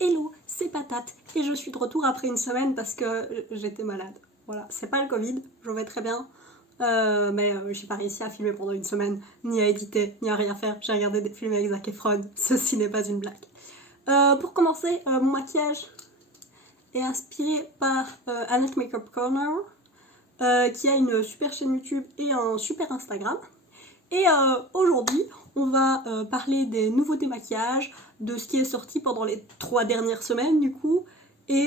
Hello, c'est Patate et je suis de retour après une semaine parce que j'étais malade. Voilà, c'est pas le Covid, je vais très bien, mais j'ai pas réussi à filmer pendant une semaine, ni à éditer, ni à rien faire. J'ai regardé des films avec Zac Efron, ceci n'est pas une blague. Pour commencer, mon maquillage est inspiré par Annette Makeup Corner, qui a une super chaîne YouTube et un super Instagram. Et aujourd'hui, on va parler des nouveautés maquillage, de ce qui est sorti pendant les 3 dernières semaines du coup, et,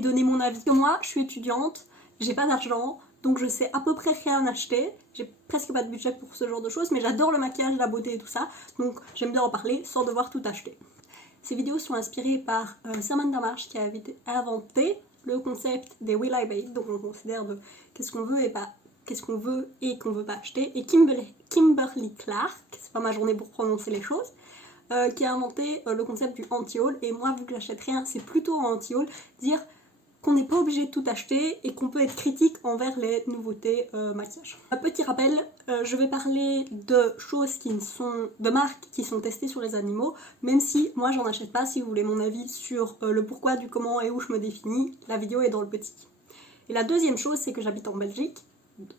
donner mon avis. Moi, je suis étudiante, j'ai pas d'argent, donc je sais à peu près rien acheter, j'ai presque pas de budget pour ce genre de choses, mais j'adore le maquillage, la beauté et tout ça, donc j'aime bien en parler sans devoir tout acheter. Ces vidéos sont inspirées par Samantha Marsh qui a inventé le concept des Will I Buy, donc on considère de qu'est-ce qu'on veut et pas qu'est-ce qu'on veut et qu'on veut pas acheter, et Kimberly Clark, c'est pas ma journée pour prononcer les choses, qui a inventé le concept du anti-haul, et moi vu que j'achète rien, c'est plutôt un anti-haul, dire qu'on n'est pas obligé de tout acheter et qu'on peut être critique envers les nouveautés maquillage. Un petit rappel, je vais parler de choses de marques qui sont testées sur les animaux, même si moi j'en achète pas. Si vous voulez mon avis sur le pourquoi, du comment et où je me définis, la vidéo est dans le petit. Et la deuxième chose, c'est que j'habite en Belgique,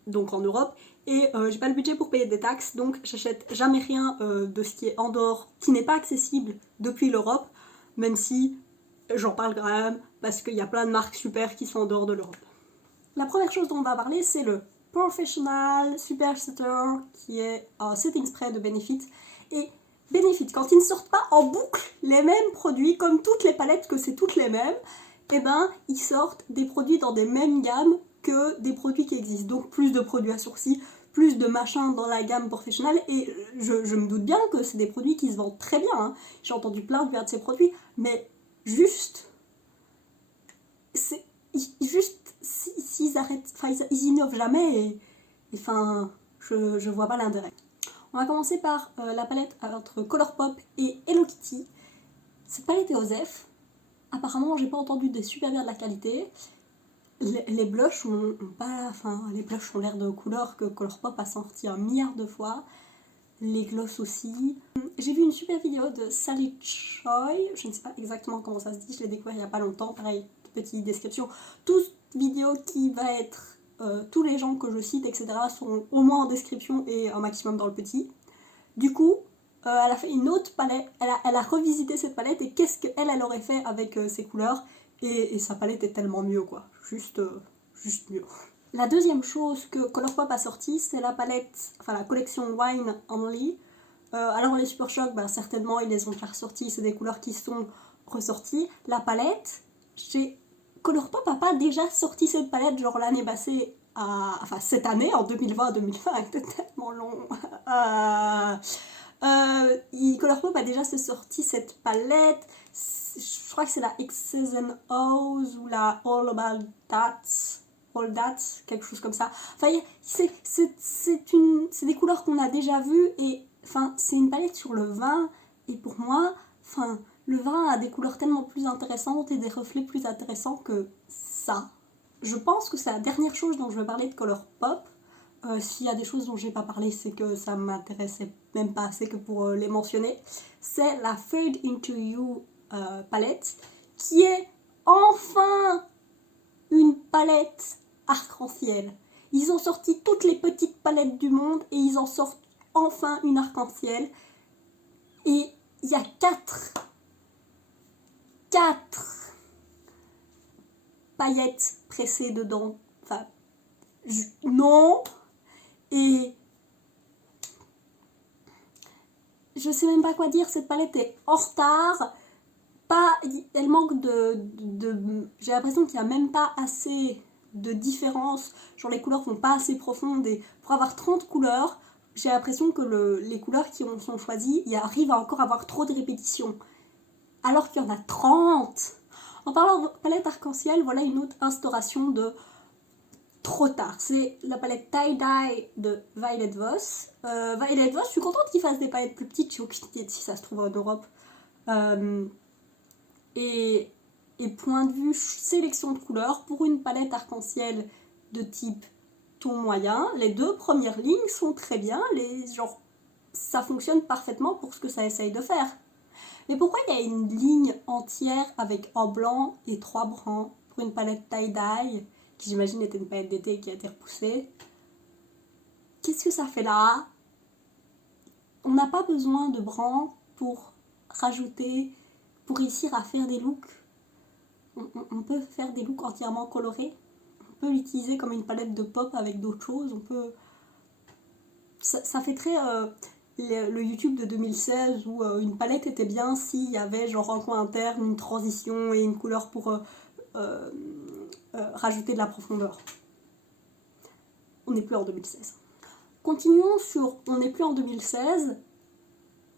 donc en Europe, et j'ai pas le budget pour payer des taxes, donc j'achète jamais rien de ce qui est en dehors, qui n'est pas accessible depuis l'Europe, même si j'en parle quand même, parce qu'il y a plein de marques super qui sont en dehors de l'Europe. La première chose dont on va parler, c'est le Professional Super Setter, qui est un setting spray de Benefit. Et Benefit, quand ils ne sortent pas en boucle les mêmes produits, comme toutes les palettes, que c'est toutes les mêmes, et ben ils sortent des produits dans des mêmes gammes que des produits qui existent. Donc plus de produits à sourcils, plus de machins dans la gamme professionnelle, et je me doute bien que c'est des produits qui se vendent très bien, hein. J'ai entendu plein de bien de ces produits, mais juste s'ils arrêtent, enfin ils innovent jamais, et enfin je vois pas l'intérêt. On va commencer par la palette entre Colourpop et Hello Kitty. Cette palette est OSEF. Apparemment j'ai pas entendu des super bien de la qualité. Les blushs ont pas, enfin les blushs ont l'air de couleurs que Colourpop a sorti 1 milliard de fois. Les gloss aussi. J'ai vu une super vidéo de Sally Choi, je ne sais pas exactement comment ça se dit, je l'ai découvert il n'y a pas longtemps, pareil, petite description. Toute vidéo qui va être, tous les gens que je cite, etc. sont au moins en description et un maximum dans le petit. Du coup, elle a fait une autre palette, elle a revisité cette palette et qu'est-ce qu'elle aurait fait avec ces couleurs, et sa palette est tellement mieux quoi, juste mieux. La deuxième chose que Colourpop a sorti, c'est la palette, enfin la collection Wine Only. Alors les Super Shock, ben, certainement ils les ont déjà ressortis, c'est des couleurs qui sont ressorties. La palette, Colourpop n'a pas déjà sorti cette palette genre l'année passée, enfin cette année, en 2020-2020, c'était tellement long. Colourpop a déjà sorti cette palette, je crois que c'est la X's and O's ou la All About That. All That, quelque chose comme ça. Enfin, c'est des couleurs qu'on a déjà vues, et enfin, c'est une palette sur le vin, et pour moi, enfin, le vin a des couleurs tellement plus intéressantes et des reflets plus intéressants que ça. Je pense que c'est la dernière chose dont je vais parler de Colourpop. S'il y a des choses dont j'ai pas parlé, c'est que ça m'intéressait même pas assez que pour les mentionner. C'est la Fade Into You palette, qui est enfin une palette arc-en-ciel. Ils ont sorti toutes les petites palettes du monde et ils en sortent enfin une arc-en-ciel. Et il y a 4 paillettes pressées dedans. Enfin, non. Et je sais même pas quoi dire, cette palette est en retard. Elle manque j'ai l'impression qu'il n'y a même pas assez de différence, genre les couleurs sont pas assez profondes, et pour avoir 30 couleurs, j'ai l'impression que les couleurs qui sont choisies, il arrive à encore avoir trop de répétitions, alors qu'il y en a 30. En parlant de palette arc-en-ciel, voilà une autre instauration de trop tard. C'est la palette Tie Dye de Violet Voss. Violet Voss, je suis contente qu'ils fassent des palettes plus petites, j'ai aucune idée de si ça se trouve en Europe. Et point de vue sélection de couleurs, pour une palette arc-en-ciel de type ton moyen, les 2 premières lignes sont très bien, ça fonctionne parfaitement pour ce que ça essaye de faire. Mais pourquoi il y a une ligne entière avec un blanc et 3 bruns pour une palette tie-dye, qui j'imagine était une palette d'été qui a été repoussée? Qu'est-ce que ça fait là? On n'a pas besoin de brun pour rajouter, pour réussir à faire des looks. On peut faire des looks entièrement colorés. On peut l'utiliser comme une palette de pop avec d'autres choses. On peut... Ça fait très le YouTube de 2016 où une palette était bien s'il y avait genre un coin interne, une transition et une couleur pour rajouter de la profondeur. On n'est plus en 2016. Continuons sur on n'est plus en 2016.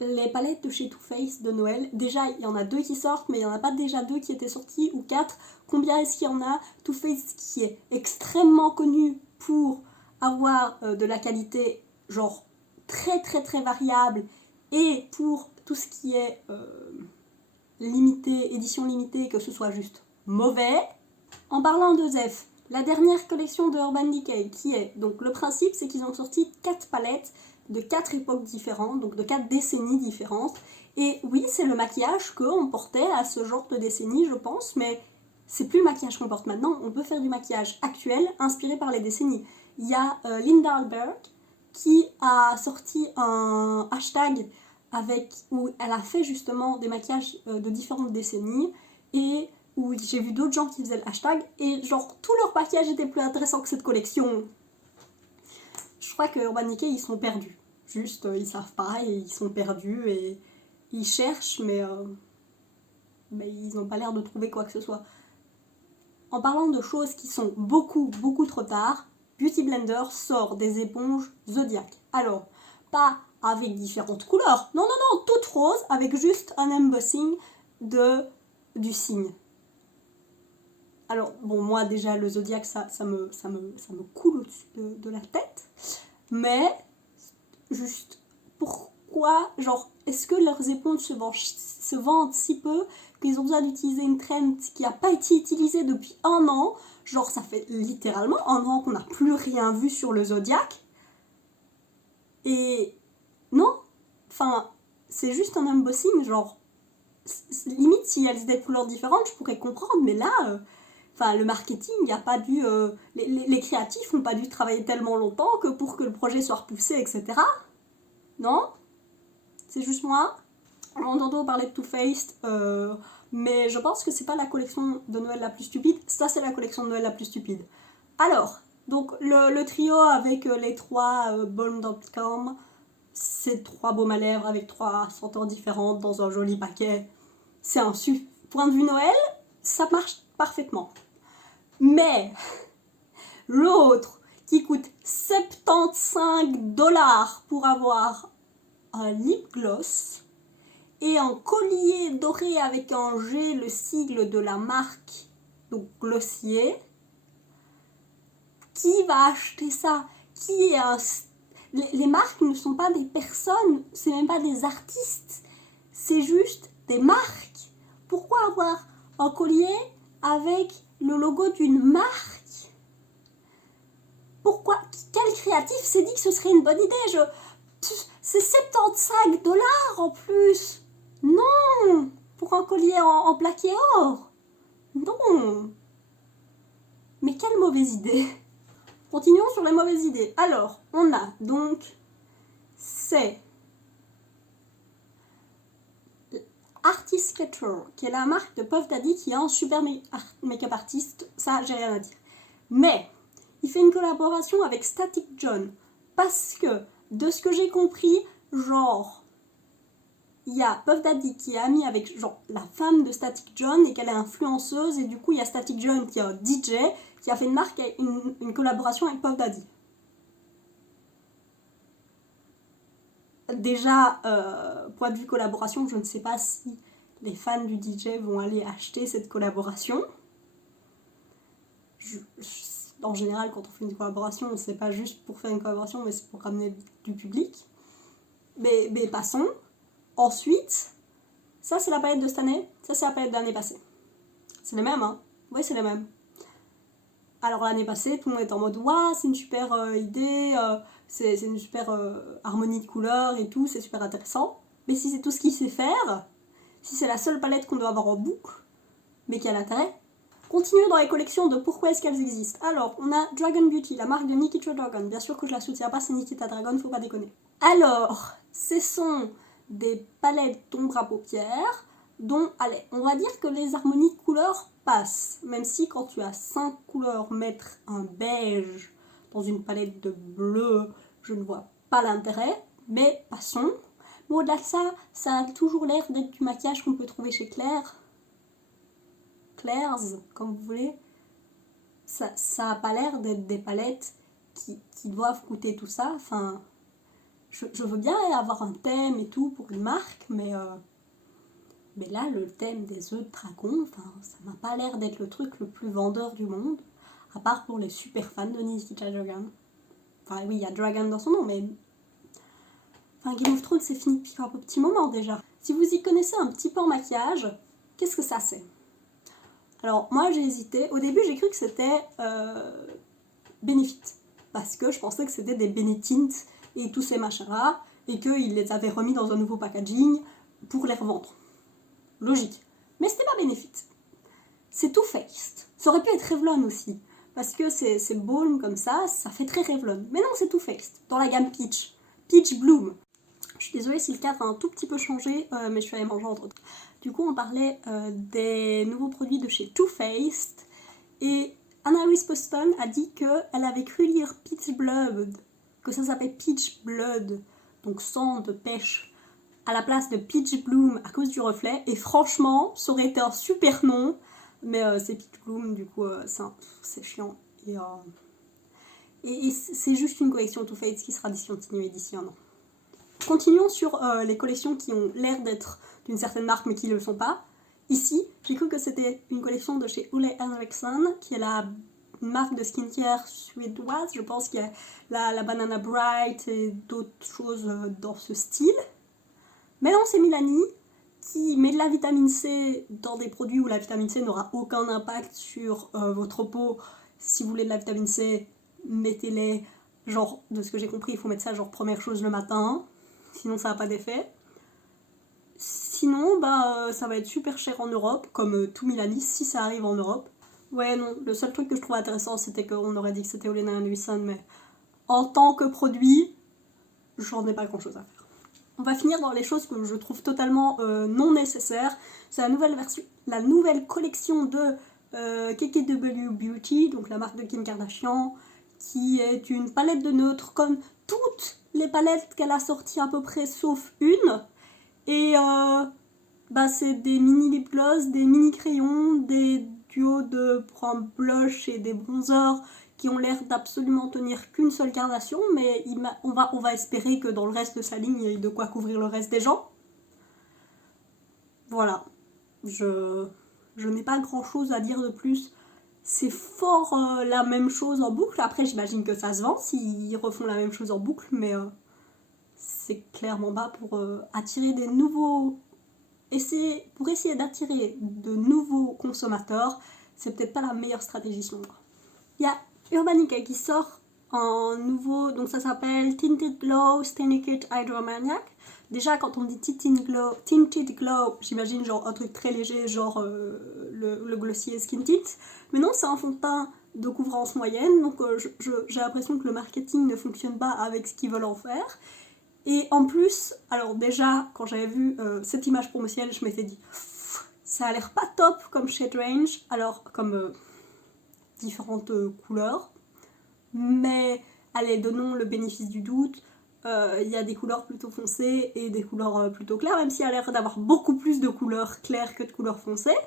Les palettes de chez Too Faced de Noël, déjà il y en a 2 qui sortent, mais il n'y en a pas déjà 2 qui étaient sortis, ou 4. Combien est-ce qu'il y en a? Too Faced qui est extrêmement connu pour avoir de la qualité genre très très très variable, et pour tout ce qui est limité, édition limitée, que ce soit juste mauvais. En parlant de Zef, la dernière collection de Urban Decay qui est, donc le principe c'est qu'ils ont sorti 4 palettes de 4 époques différentes, donc de 4 décennies différentes. Et oui, c'est le maquillage qu'on portait à ce genre de décennie, je pense, mais c'est plus le maquillage qu'on porte maintenant. On peut faire du maquillage actuel inspiré par les décennies. Il y a Linda Alberg qui a sorti un hashtag où elle a fait justement des maquillages de différentes décennies, et où j'ai vu d'autres gens qui faisaient le hashtag, et genre tout leur maquillage était plus intéressant que cette collection. Je crois que Urban Decay, ils sont perdus. Juste, ils savent pas et ils sont perdus et ils cherchent, mais ils n'ont pas l'air de trouver quoi que ce soit. En parlant de choses qui sont beaucoup trop tard, Beauty Blender sort des éponges Zodiac. Alors, pas avec différentes couleurs, non, toutes roses, avec juste un embossing du signe. Alors, bon, moi déjà, le Zodiac, ça me coule au-dessus de la tête. Mais, juste, pourquoi, genre, est-ce que leurs éponges se vendent si peu qu'ils ont besoin d'utiliser une trend qui n'a pas été utilisée depuis 1 an? Genre, ça fait littéralement 1 an qu'on n'a plus rien vu sur le Zodiac. Et non, enfin, c'est juste un embossing, genre, limite, si elles étaient de couleurs différentes, je pourrais comprendre, mais là... le marketing a pas dû... les créatifs n'ont pas dû travailler tellement longtemps que pour que le projet soit repoussé, etc. Non? C'est juste moi? On entend parler de Too Faced, mais je pense que c'est pas la collection de Noël la plus stupide. Ça, c'est la collection de Noël la plus stupide. Alors, donc le trio avec les 3 Born.com, c'est 3 baumes à lèvres avec 3 senteurs différentes dans un joli paquet. C'est un point de vue Noël, ça marche parfaitement. Mais l'autre qui coûte 75$ pour avoir un lip gloss et un collier doré avec un G, le sigle de la marque, donc Glossier, qui va acheter ça? Les marques ne sont pas des personnes, c'est même pas des artistes, c'est juste des marques. Pourquoi avoir un collier avec le logo d'une marque? Pourquoi? Quel créatif s'est dit que ce serait une bonne idée? C'est 75$ en plus. Non, pour un collier en plaqué or. Non. Mais quelle mauvaise idée. Continuons sur les mauvaises idées. Alors, on a donc... C'est... Artist Sketcher, qui est la marque de Puff Daddy, qui est un super make-up artiste. Ça, j'ai rien à dire. Mais, il fait une collaboration avec Static John. Parce que, de ce que j'ai compris, genre... Il y a Puff Daddy qui est ami avec genre la femme de Static John et qu'elle est influenceuse, et du coup il y a Static John qui est un DJ qui a fait une collaboration avec Puff Daddy. Déjà, point de vue collaboration, je ne sais pas si les fans du DJ vont aller acheter cette collaboration. En général, quand on fait une collaboration, c'est pas juste pour faire une collaboration, mais c'est pour ramener du public. Mais passons. Ensuite, ça c'est la palette de cette année, ça c'est la palette de l'année passée. C'est les mêmes, hein? Oui, c'est les mêmes. Alors l'année passée, tout le monde était en mode waouh, c'est une super idée, c'est une super harmonie de couleurs et tout, c'est super intéressant. Mais si c'est tout ce qu'il sait faire, si c'est la seule palette qu'on doit avoir en boucle, mais quel intérêt? Continuons dans les collections de pourquoi est-ce qu'elles existent. Alors, on a Dragon Beauty, la marque de Nikita Dragon. Bien sûr que je la soutiens pas, c'est Nikita Dragon, faut pas déconner. Alors, ce sont des palettes d'ombre à paupières dont, allez, on va dire que les harmonies de couleurs passent. Même si quand tu as 5 couleurs, mettre un beige dans une palette de bleu, je ne vois pas l'intérêt, mais passons. Mais au-delà de ça, ça a toujours l'air d'être du maquillage qu'on peut trouver chez Claire's, comme vous voulez. Ça a pas l'air d'être des palettes qui doivent coûter tout ça. Enfin, je veux bien avoir un thème et tout pour une marque, mais là, le thème des œufs de dragon, ça m'a pas l'air d'être le truc le plus vendeur du monde, à part pour les super fans de Nikita Dragon. Enfin, oui, il y a Dragon dans son nom, mais... Enfin, Game of Thrones, c'est fini depuis un petit moment déjà. Si vous y connaissez un petit peu en maquillage, qu'est-ce que ça c'est? Alors, moi, j'ai hésité. Au début, j'ai cru que c'était Benefit, parce que je pensais que c'était des Benetint et tous ces machins-là, et qu'ils les avaient remis dans un nouveau packaging pour les revendre. Logique. Mais c'était pas Benefit. C'est Too Faced. Ça aurait pu être Revlon aussi, parce que c'est balm comme ça fait très Revlon. Mais non, c'est Too Faced, dans la gamme Peach. Peach Bloom. Je suis désolée si le cadre a un tout petit peu changé, mais je suis allée manger entre autres. Du coup, on parlait des nouveaux produits de chez Too Faced, et Anna Louise Poston a dit qu'elle avait cru lire Peach Blood, que ça s'appelait Peach Blood, donc sang de pêche, à la place de Peach Bloom à cause du reflet, et franchement, ça aurait été un super nom, mais c'est Peach Bloom, du coup, c'est chiant. Et c'est juste une collection Too Faced qui sera discontinuée d'ici un an. Continuons sur les collections qui ont l'air d'être d'une certaine marque mais qui ne le sont pas. Ici, j'ai cru que c'était une collection de chez Ole Henriksen, qui est la marque de skincare suédoise. Je pense qu'il y a la Banana Bright et d'autres choses dans ce style. Mais non, c'est Milani qui met de la vitamine C dans des produits où la vitamine C n'aura aucun impact sur votre peau. Si vous voulez de la vitamine C, mettez-les, genre, de ce que j'ai compris, il faut mettre ça genre première chose le matin, sinon ça n'a pas d'effet. Sinon, ça va être super cher en Europe, comme tout Milani, si ça arrive en Europe. Ouais, non, le seul truc que je trouve intéressant, c'était qu'on aurait dit que c'était Ole Henriksen, mais en tant que produit, j'en ai pas grand chose à faire. On va finir dans les choses que je trouve totalement non nécessaires. C'est la nouvelle collection de KKW Beauty, donc la marque de Kim Kardashian, qui est une palette de neutres comme toutes les palettes qu'elle a sorties à peu près, sauf une. Et c'est des mini lip gloss, des mini crayons, des duos de blush et des bronzers qui ont l'air d'absolument tenir qu'une seule carnation, mais on va espérer que dans le reste de sa ligne, il y ait de quoi couvrir le reste des gens. Voilà. Je n'ai pas grand chose à dire de plus. C'est fort la même chose en boucle. Après, j'imagine que ça se vend s'ils refont la même chose en boucle, mais c'est clairement pas pour attirer des nouveaux... Pour essayer d'attirer de nouveaux consommateurs, c'est peut-être pas la meilleure stratégie selon moi. Il y a Urbanica qui sort en nouveau, donc ça s'appelle Tinted Glow Naked Hydromaniac. Déjà, quand on dit Tinted Glow, j'imagine genre un truc très léger, genre le Glossier Skin Tint. Mais non, c'est un fond de teint de couvrance moyenne, donc j'ai l'impression que le marketing ne fonctionne pas avec ce qu'ils veulent en faire. Et en plus, alors déjà, quand j'avais vu cette image promotionnelle, je m'étais dit, ça a l'air pas top comme shade range, alors comme différentes couleurs, mais allez, donnons le bénéfice du doute. Il y a des couleurs plutôt foncées et des couleurs plutôt claires, même s'il y a l'air d'avoir beaucoup plus de couleurs claires que de couleurs foncées.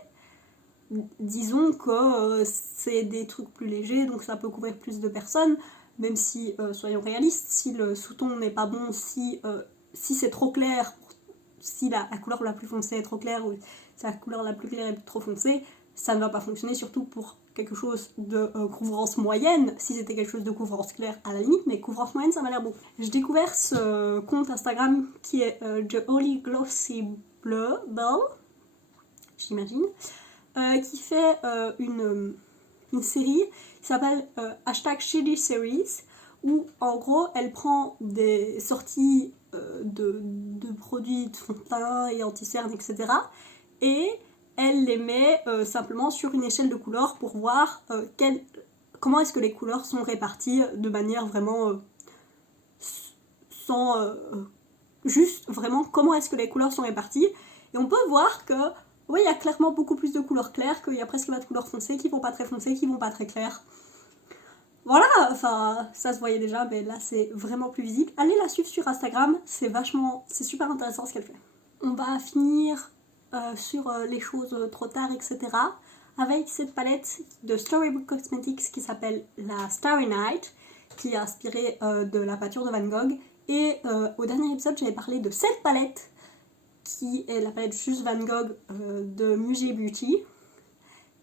Disons que c'est des trucs plus légers, donc ça peut couvrir plus de personnes, même si, soyons réalistes, si le sous-ton n'est pas bon, si c'est trop clair, si la couleur la plus foncée est trop claire, ou si la couleur la plus claire est trop foncée, ça ne va pas fonctionner, surtout pour quelque chose de couvrance moyenne. Si c'était quelque chose de couvrance claire, à la limite, mais couvrance moyenne, ça m'a l'air bon. J'ai découvert ce compte Instagram qui est The Holy Glossy Bell, j'imagine, qui fait une une série qui s'appelle #Shitty Series, où en gros elle prend des sorties de produits de fond de teint et anti-cerne, etc. et elle les met simplement sur une échelle de couleurs pour voir comment est-ce que les couleurs sont réparties de manière vraiment sans... juste vraiment comment est-ce que les couleurs sont réparties. Et on peut voir que oui, il y a clairement beaucoup plus de couleurs claires, qu'il y a presque pas de couleurs foncées, qui vont pas très foncées, qui vont pas très claires. Voilà, enfin, ça se voyait déjà, mais là c'est vraiment plus visible. Allez la suivre sur Instagram, c'est super intéressant ce qu'elle fait. On va finir sur les choses trop tard, etc. avec cette palette de Storybook Cosmetics qui s'appelle la Starry Night, qui est inspirée de la peinture de Van Gogh. Et au dernier épisode, j'avais parlé de cette palette, qui est la palette juste Van Gogh de Muji Beauty.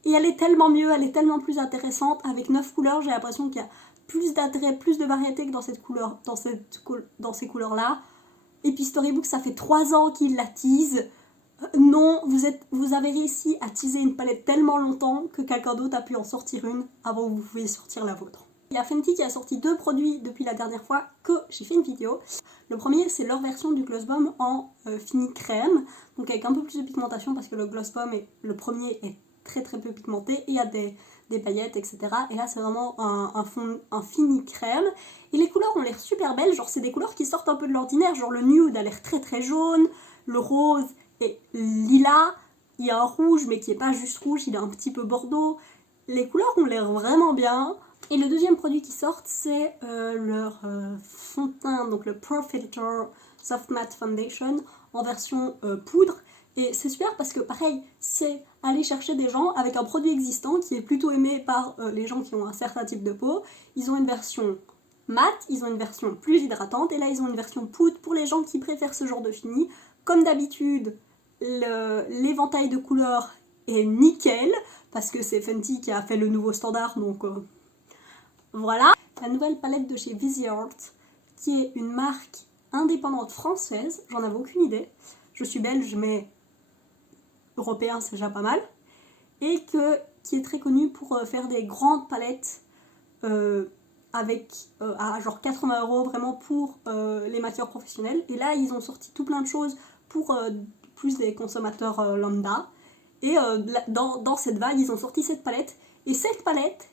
Et elle est tellement mieux, elle est tellement plus intéressante. Avec 9 couleurs, j'ai l'impression qu'il y a plus d'intérêt, plus de variété que dans ces couleurs-là. Et puis Storybook, ça fait 3 ans qu'ils la teasent. Non, vous avez réussi à teaser une palette tellement longtemps que quelqu'un d'autre a pu en sortir une avant que vous pouviez sortir la vôtre. Il y a Fenty qui a sorti 2 produits depuis la dernière fois que j'ai fait une vidéo. Le premier, c'est leur version du Gloss Bomb en fini crème, donc avec un peu plus de pigmentation parce que le Gloss Bomb, le premier, est très très peu pigmenté et il y a des paillettes, etc. Et là, c'est vraiment un fini crème. Et les couleurs ont l'air super belles, genre c'est des couleurs qui sortent un peu de l'ordinaire, genre le nude a l'air très très jaune, le rose est lilas, il y a un rouge mais qui est pas juste rouge, il est un petit peu bordeaux. Les couleurs ont l'air vraiment bien. Et le deuxième produit qui sort, c'est leur fond de teint, donc le Pro Filter Soft Matte Foundation en version poudre. Et c'est super parce que pareil, c'est aller chercher des gens avec un produit existant qui est plutôt aimé par les gens qui ont un certain type de peau. Ils ont une version mat, ils ont une version plus hydratante et là ils ont une version poudre pour les gens qui préfèrent ce genre de fini. Comme d'habitude, l'éventail de couleurs est nickel parce que c'est Fenty qui a fait le nouveau standard, donc voilà. La nouvelle palette de chez Viseart, qui est une marque indépendante française, j'en avais aucune idée. Je suis belge mais européen c'est déjà pas mal. Et qui est très connue pour faire des grandes palettes à genre 80 € vraiment pour les maquilleurs professionnels. Et là ils ont sorti tout plein de choses pour plus des consommateurs lambda. Et dans cette vague ils ont sorti cette palette. Et cette palette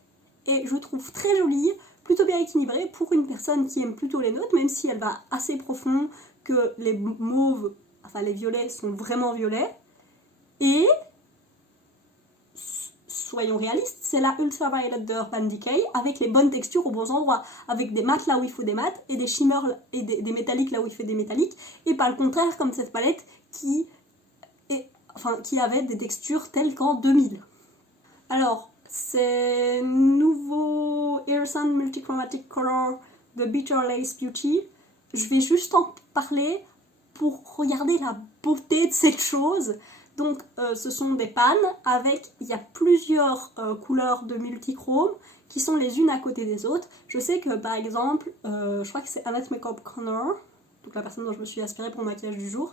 est, je trouve, très jolie, plutôt bien équilibrée pour une personne qui aime plutôt les notes, même si elle va assez profond, que les mauves, enfin les violets sont vraiment violets. Et soyons réalistes, c'est la Ultraviolet de Urban Decay avec les bonnes textures aux bons endroits, avec des mats là où il faut des mats et des shimmers et des métalliques là où il faut des métalliques, et pas le contraire comme cette palette qui avait des textures telles qu'en 2000. Alors, c'est nouveau Iridescent Multichromatic Color de Bitter Lace Beauty. Je vais juste en parler pour regarder la beauté de cette chose. Donc ce sont des pannes il y a plusieurs couleurs de multichrome qui sont les unes à côté des autres. Je sais que par exemple, je crois que c'est Annette Makeup Corner, donc la personne dont je me suis inspirée pour le maquillage du jour,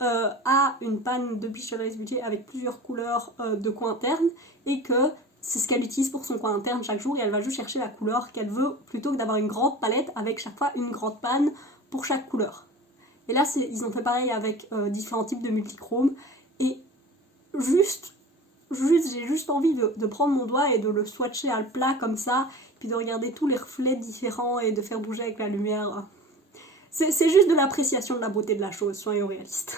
a une panne de Bitter Lace Beauty avec plusieurs couleurs de coin interne et que c'est ce qu'elle utilise pour son coin interne chaque jour et elle va juste chercher la couleur qu'elle veut plutôt que d'avoir une grande palette avec chaque fois une grande panne pour chaque couleur. Et là, ils ont fait pareil avec différents types de multichrome et j'ai juste envie de prendre mon doigt et de le swatcher à le plat comme ça, puis de regarder tous les reflets différents et de faire bouger avec la lumière. C'est juste de l'appréciation de la beauté de la chose, soyons réalistes.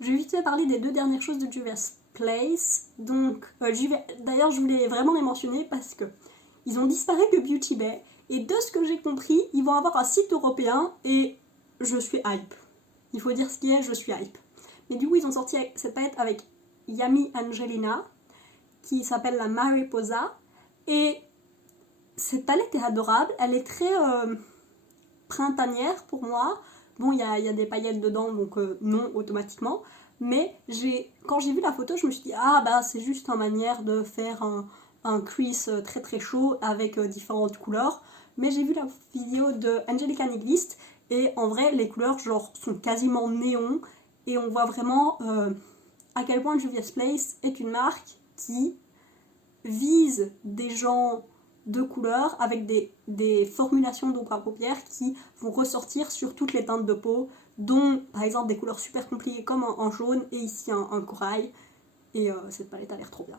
Je vais vite fait parler des 2 dernières choses de Juvia's Place. Donc, d'ailleurs, je voulais vraiment les mentionner parce que ils ont disparu de Beauty Bay et de ce que j'ai compris, ils vont avoir un site européen et je suis hype. Il faut dire ce qui est, je suis hype. Mais du coup, ils ont sorti cette palette avec Yummy Angelina qui s'appelle la Mariposa et cette palette est adorable. Elle est très printanière pour moi. Bon, il y a des paillettes dedans, donc non automatiquement. Mais quand j'ai vu la photo, je me suis dit, ah bah c'est juste une manière de faire un crease très très chaud avec différentes couleurs. Mais j'ai vu la vidéo de Angelica Niglist et en vrai, les couleurs genre sont quasiment néon et on voit vraiment à quel point Juvia's Place est une marque qui vise des gens de couleur avec des formulations donc à paupières qui vont ressortir sur toutes les teintes de peau, dont par exemple des couleurs super compliquées comme un jaune et ici un corail. Et cette palette a l'air trop bien.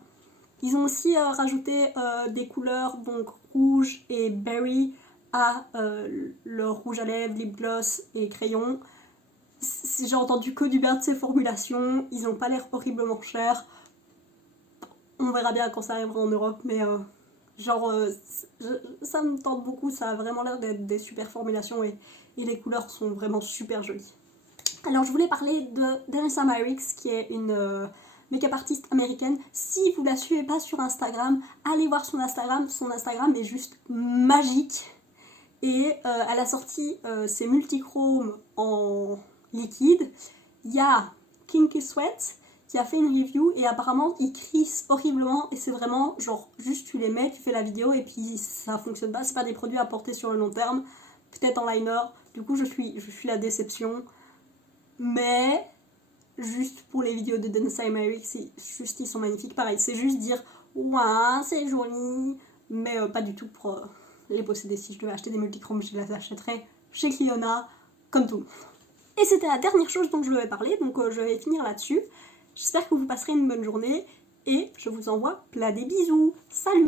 Ils ont aussi rajouté des couleurs donc rouge et berry à leur rouge à lèvres, lip gloss et crayon. J'ai entendu que du bien de ces formulations, ils n'ont pas l'air horriblement chers. On verra bien quand ça arrivera en Europe, mais ça me tente beaucoup, ça a vraiment l'air d'être des super formulations et les couleurs sont vraiment super jolies. Alors je voulais parler de Danessa Myricks qui est une make-up artiste américaine. Si vous la suivez pas sur Instagram, allez voir son Instagram est juste magique. Et elle a sorti ses multichromes en liquide. Il y a Kinky Sweat qui a fait une review et apparemment ils crissent horriblement et c'est vraiment genre juste tu les mets, tu fais la vidéo et puis ça fonctionne pas, c'est pas des produits à porter sur le long terme, peut-être en liner, du coup je suis la déception, mais juste pour les vidéos de Danessa Myricks, ils sont magnifiques, pareil, c'est juste dire ouah c'est joli, mais pas du tout pour les posséder. Si je devais acheter des multichromes, je les achèterais chez Cliona, comme tout. Et c'était la dernière chose dont je devais parler, donc je vais finir là-dessus. J'espère que vous passerez une bonne journée et je vous envoie plein des bisous. Salut!